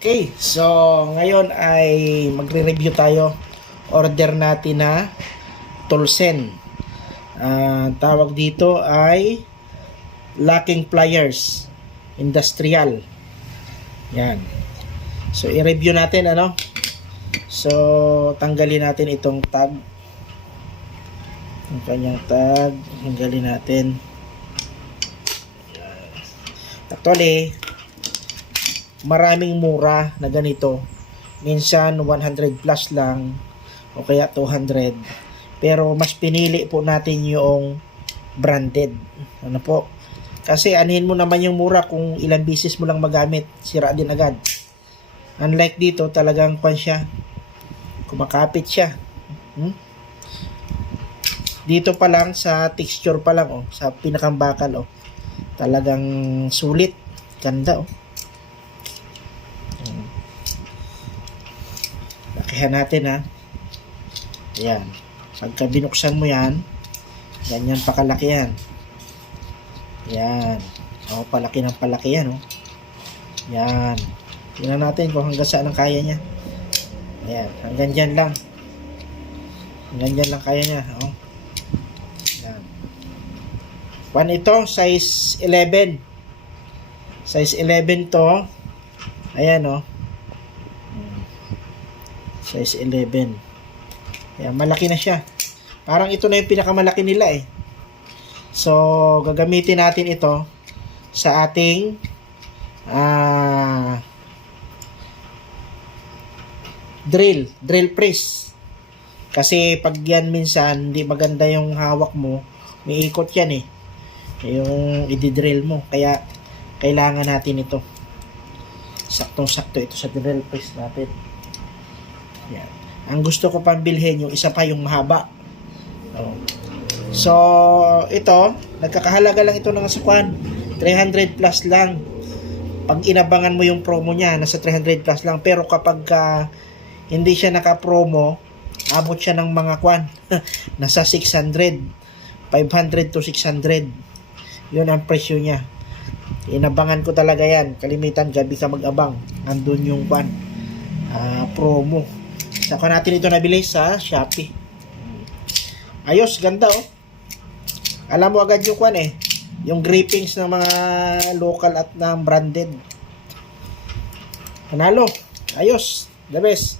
Okay, so ngayon ay magre-review tayo. Order natin na Tolsen. Tawag dito ay locking pliers industrial. Yan. So i-review natin ano. So tanggalin natin itong tag. Ang kanyang tag, tanggalin natin. Actually, maraming mura na ganito. Minsan 100 plus lang o kaya 200. Pero mas pinili po natin yung branded. Ano po? Kasi anuhin mo naman yung mura kung ilang bisis mo lang magamit, sira din agad. Unlike dito, talagang kwan siya. Kumakapit siya. Dito pa lang sa texture pa lang sa pinakambakal talagang sulit. Ganda Lakihan natin Ayan. Pagka binuksan mo yan, ganyan pa kalaki yan. Yan. Palaki ng palaki yan Yan. Tingnan natin kung hanggang saan ang kaya niya. Ayan. Hanggang dyan lang. Hanggang dyan lang kaya niya. Yan. One ito, size 11. Size 11 to. Ayan Size 11. Ayan, malaki na siya. Parang ito na yung pinakamalaki nila So, gagamitin natin ito sa ating drill press. Kasi pag yan minsan hindi maganda yung hawak mo, may ikot yan yung i-drill mo. Kaya kailangan natin ito. Saktong-sakto ito sa drill press natin. Yan. Ang gusto ko pang bilhin yung isa pa yung mahaba. So, ito, nagkakahalaga lang ito ng asukwan. 300 plus lang. Pag inabangan mo yung promo niya, nasa 300 plus lang. Pero kapag hindi siya naka-promo, abot siya ng mga kwan. Nasa 600. 500 to 600. Yun ang presyo niya. Inabangan ko talaga yan. Kalimitan, gabi ka mag-abang. Andun yung kwan. Promo. Saka natin ito nabili sa Shopee. Ayos, ganda Alam mo agad yung kwan yung grippings ng mga local at ng branded. Panalo. Ayos. The best.